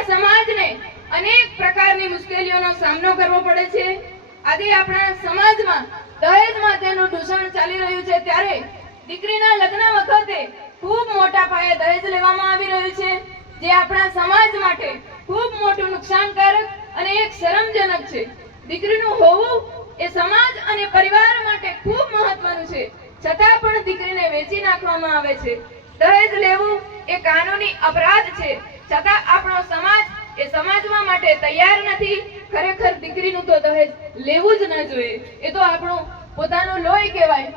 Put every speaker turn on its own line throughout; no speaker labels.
આપણા સમાજને અનેક પ્રકારની મુશ્કેલીઓનો સામનો કરવો પડે છે. આજે આપણા સમાજમાં દહેજ માટેનું દૂષણ ચાલી રહ્યું છે ત્યારે દીકરીના લગ્ન વખતે ખૂબ મોટા પાયે દહેજ લેવામાં આવી રહ્યું છે. જે આપણા સમાજ માટે ખૂબ મોટું નુકસાનકારક અને એક શરમજનક છે. દીકરીનું હોવું એ સમાજ અને પરિવાર માટે ખૂબ મહત્વનું છે. છતાં પણ દીકરીને વેચી નાખવામાં આવે છે. દહેજ લેવું એ કાનૂની અપરાધ છે. છતાં આપણો સમાજ એ સમાજમાં માટે તૈયાર નથી. ખરેખર દીકરીનું તો દહેજ લેવું જ ન જોઈએ. એ તો આપણું પોતાનું લોહી કહેવાય.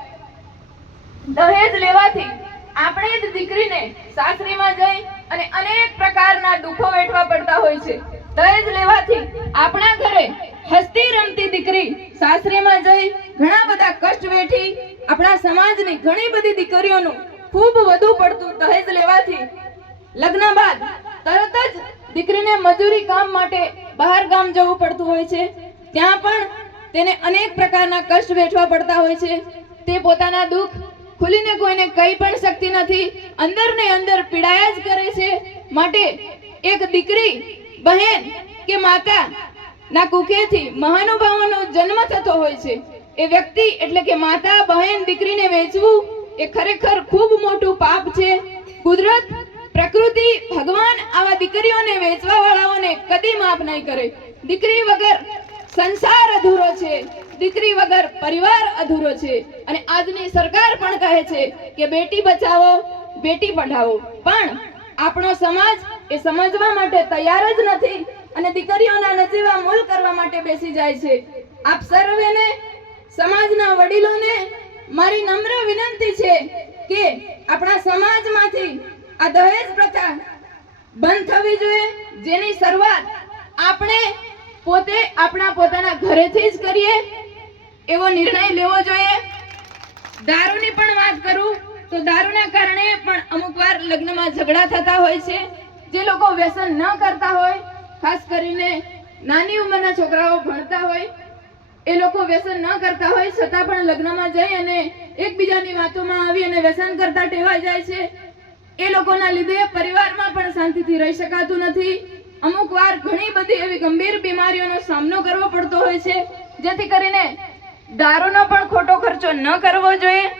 દહેજ લેવાથી આપણે જ દીકરીને સાસરીમાં જઈ અને અનેક પ્રકારના દુઃખો વેઠવા પડતા હોય છે. દહેજ લેવાથી આપણા ઘરે હસતી રમતી દીકરી સાસરીમાં જઈ ઘણા બધા કષ્ટ વેઠી આપણા સમાજની ઘણી બધી દીકરીઓનું ખૂબ વધુ પડતું દહેજ લેવાથી લગ્ન બાદ દીકરીને મજૂરી કામ માટે બહાર ગામ જવું પડતું હોય છે. ત્યાં પણ તેને અનેક પ્રકારના કષ્ટ વેઠવા પડતા હોય છે. તે પોતાના દુઃખ ખુલીને કોઈને કહી પણ શકતી નથી. અંદર ને અંદર પીડાયા જ કરે છે. માટે એક દીકરી, બહેન કે માતા ના કુખેથી મહાનુભાવોનો જન્મ થતો હોય છે. એ વ્યક્તિ એટલે કે માતા, બહેન દીકરીને વેચવું એ ખરેખર ખૂબ મોટું પાપ છે. કુદરત, પ્રકૃતિ, ભગવાન આવા દીકરીઓને વેચવા વાળાઓને કદી માફ નહીં કરે. દીકરી વગર સંસાર અધૂરો છે. દીકરી વગર પરિવાર અધૂરો છે. અને આજની સરકાર પણ કહે છે કે બેટી બચાવો, બેટી પઢાવો. પણ આપણો સમાજ એ સમજવા માટે તૈયાર જ નથી અને દીકરીઓના નજીવા મૂલ કરવા માટે બેસી જાય છે. આપ સર્વેને, સમાજના વડીલોને મારી નમ્ર વિનંતી છે કે આપણા સમાજમાંથી આ દહેજ પ્રથા બંધ થવી જોઈએ. જેની શરૂઆત આપણે પોતે આપણા પોતાના ઘરેથી જ કરીએ એવો નિર્ણય લેવો જોઈએ. દારૂની પણ વાત કરું તો દારૂના કારણે પણ અમુક વાર લગ્નમાં ઝઘડા થતા હોય છે. જે લોકો વ્યસન ન કરતા હોય, ખાસ કરીને નાની ઉંમરના છોકરાઓ ભણતા હોય, એ લોકો વ્યસન ન કરતા હોય, છતાં પણ લગ્નમાં જઈ અને એકબીજાની વાતોમાં આવી અને વ્યસન કરતા ટેવાઈ જાય છે. એ લોકોના લીધે પરિવારમાં પણ શાંતિથી રહી શકાતું નથી. અમુક વાર ઘણી બધી એવી ગંભીર બીમારીઓનો સામનો કરવો પડતો હોય છે, જેથી કરીને દારૂનો પણ ખોટો ખર્ચો ન કરવો જોઈએ.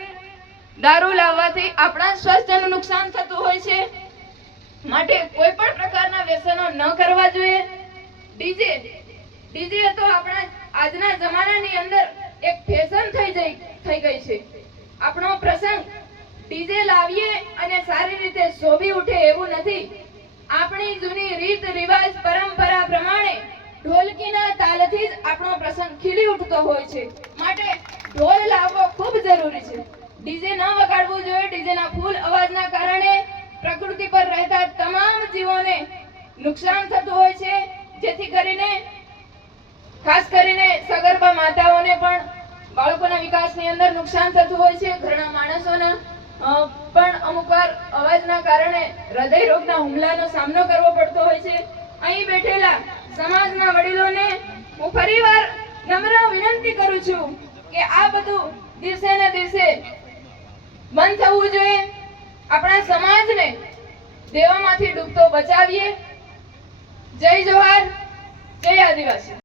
દારૂ લાવવાથી આપણા સ્વાસ્થ્યનું નુકસાન થતું હોય છે. માટે કોઈ પણ પ્રકારના વ્યસનો ન કરવા જોઈએ. ડીજે ડીજે તો આપણા આજના જમાનાની અંદર એક ફેશન થઈ જઈ, થઈ ગઈ છે. આપણો પ્રસંગ ડીજે લાવીએ અને સારી રીતે શોભી ઉઠે એવું નથી. આપણી જૂની રીત રિવાજ પરંપરા પ્રમાણે ઢોલકીના તાલથી જ આપણો પ્રસંગ ખીલી ઉઠતો હોય છે. માટે ઢોલ લાવવો ખૂબ જરૂરી છે. ડીજે ન વગાડવું જોઈએ. ડીજેના ફૂલ અવાજના કારણે પ્રકૃતિ પર રહેતા તમામ જીવોને નુકસાન થતું હોય છે. જેથી કરીને, ખાસ કરીને સગર્ભા માતાઓને પણ બાળકોના વિકાસની અંદર નુકસાન થતું હોય છે. ઘરના માણસોના પણ અમુકવાર અવાજના કારણે હૃદય રોગના હુમલાનો સામનો કરવો પડતો હોય છે. અહીં બેઠેલા સમાજના વડીલોને હું ફરીવાર નમ્ર વિનંતી કરું છું કે આ બધું દિવસે ને દિવસે બંધ થવું જોઈએ. આપણા સમાજને દેવામાંથી ડૂબતો બચાવીએ. જય જોહાર જય આદિવાસી.